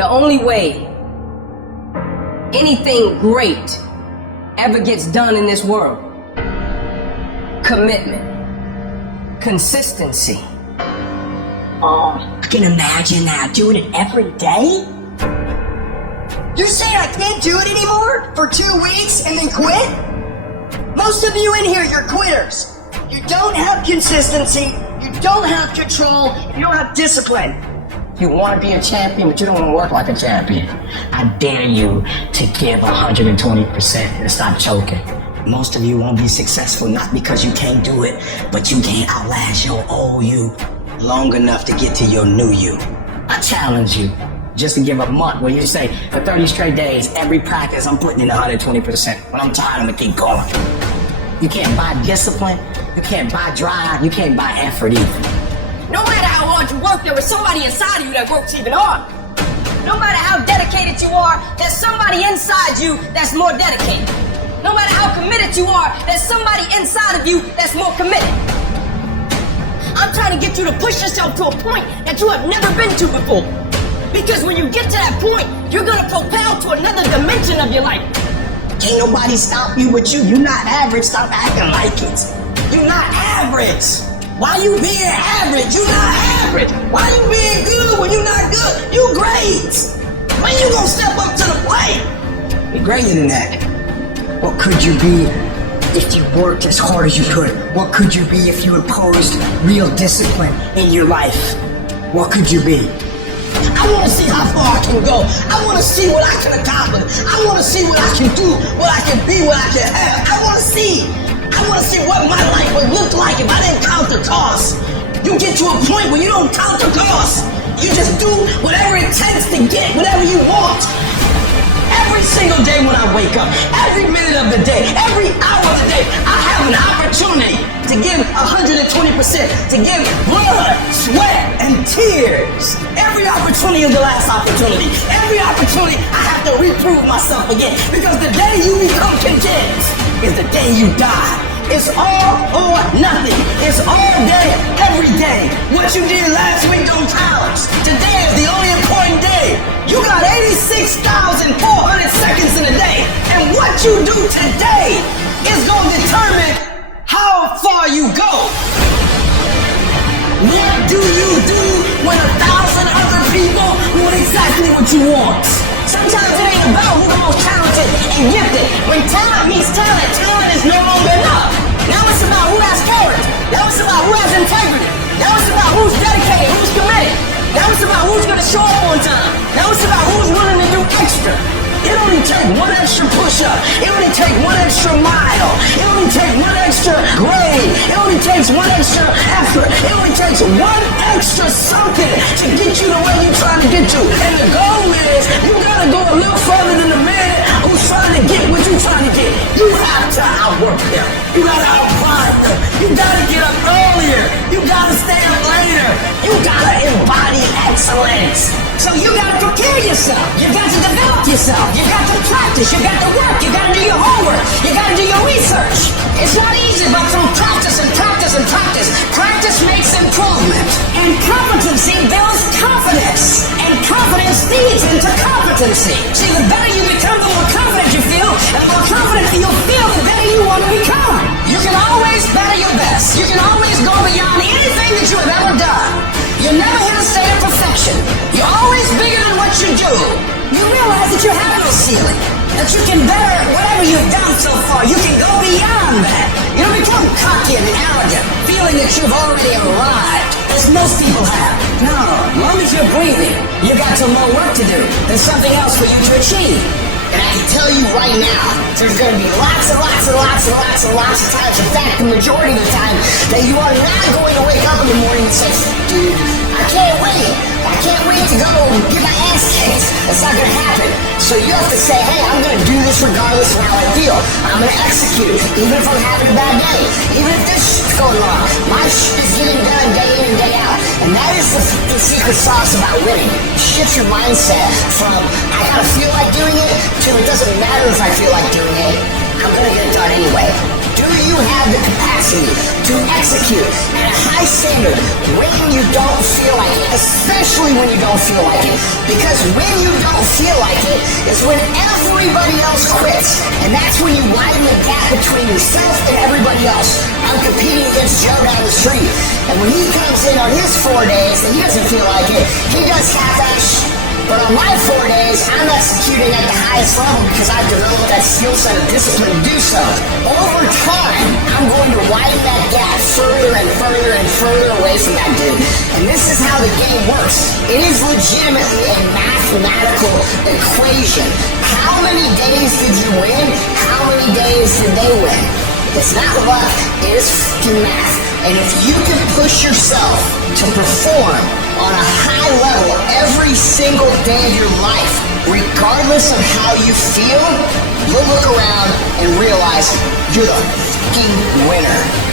The only way anything great ever gets done in this world: commitment, consistency. Oh, I can imagine now doing it every day. You're saying I can't do it anymore for 2 weeks and then quit? Most of you in here, you're quitters. You don't have consistency, you don't have control, you don't have discipline. You want to be a champion, but you don't want to work like a champion. I dare you to give 120% and stop choking. Most of you won't be successful not because you can't do it, but you can't outlast your old you long enough to get to your new you. I challenge you just to give a month where you say, for 30 straight days, every practice I'm putting in 120%. When I'm tired, I'm gonna keep going. You can't buy discipline, you can't buy drive, you can't buy effort either. No matter how hard you work, there is somebody inside of you that works even harder. No matter how dedicated you are, there's somebody inside you that's more dedicated. No matter how committed you are, there's somebody inside of you that's more committed. I'm trying to get you to push yourself to a point that you have never been to before. Because when you get to that point, you're gonna propel to another dimension of your life. Can't nobody stop you but you. You're not average, stop acting like it. You're not average. Why you being average? You're not average. Why you being good when you're not good? You great. When you gonna step up to the plate? You're greater than that. What could you be if you worked as hard as you could? What could you be if you imposed real discipline in your life? What could you be? I want to see how far I can go. I want to see what I can accomplish. I want to see what I can do, what I can be, what I can have. I want to see what my life would look like if I didn't count the cost. You get to a point where you don't count the cost. You just do whatever it takes to get whatever you want. Every single day when I wake up, every minute of the day, every hour of the day, I have an opportunity to give 120%, to give blood, sweat, and tears. Every opportunity is the last opportunity. Every opportunity, I have to reprove myself again. Because the day you become content is the day you die. It's all or nothing. It's all day, every day. What you did last week don't count. Today is the only important day. You got 86,400 seconds in a day. And what you do today is going to determine how far you go. What do you do when 1,000 other people want exactly what you want? Sometimes it ain't about who's the most talented and gifted. When talent meets talent, talent is no longer enough. Now it's about who has character. Now it's about who has integrity. Now it's about who's dedicated, who's committed. Now it's about who's gonna show up on time. Now it's about who's willing to do extra. It only takes one extra push-up. It only takes one extra mile. It only takes one extra grade. It only takes one extra effort. It only takes one extra something to get you to where you're trying to get to. And the goal is you gotta go a little further than the man who's trying to get what you're trying to get. You have to outwork them. You gotta outfight them. You gotta get up earlier. You gotta stay up later. You gotta embody excellence. So you gotta prepare yourself. You got to develop yourself. You got to practice. You got to work. You gotta do your homework. You gotta do your research. It's not easy, but through practice and practice and practice, practice makes improvement. And competency builds confidence. And confidence feeds into competency. See, the better you become, the more confident you feel. And the more confident you feel, the better you want to become. You can always better your best. You can always go beyond anything that you have ever done. You're never hit a state of perfection. You're always bigger than what you do. You realize that you have no ceiling. That you can better whatever you've done so far. You can go beyond that. You don't become cocky and arrogant, feeling that you've already arrived, as most people have. No, as long as you're breathing, you got some more work to do. There's something else for you to achieve. And I can tell you right now, there's going to be lots of times, in fact, the majority of the time, that you are not going to wake up in the morning and say, dude, I can't wait. I can't wait to go get my ass kicked. That's not going to happen. So you have to say, hey, I'm going to do this regardless of how I feel. I'm going to execute, even if I'm having a bad day. Even if this shit's going wrong. My shit is getting done day in and day out. And that is the secret sauce about winning. Shift your mindset from, I gotta feel like doing it, to it doesn't matter if I feel like doing it. I'm gonna get it done anyway. Do do you have the capacity to execute at a high standard when you don't feel like it, especially when you don't feel like it? Because when you don't feel like it is when everybody else quits. And that's when you widen the gap between yourself and everybody else. I'm competing against Joe down the street. And when he comes in on his 4 days and he doesn't feel like it, he does half-ass. But on my 4 days, I'm executing at the highest level because I've developed that skill set of discipline to do so. Over time, I'm going to widen that gap further and further and further away from that dude. And this is how the game works. It is legitimately a mathematical equation. How many days did you win? How many days did they win? It's not luck, it is fucking math. And if you can push yourself to perform on a high level every single day of your life, regardless of how you feel, you'll look around and realize you're the fucking winner.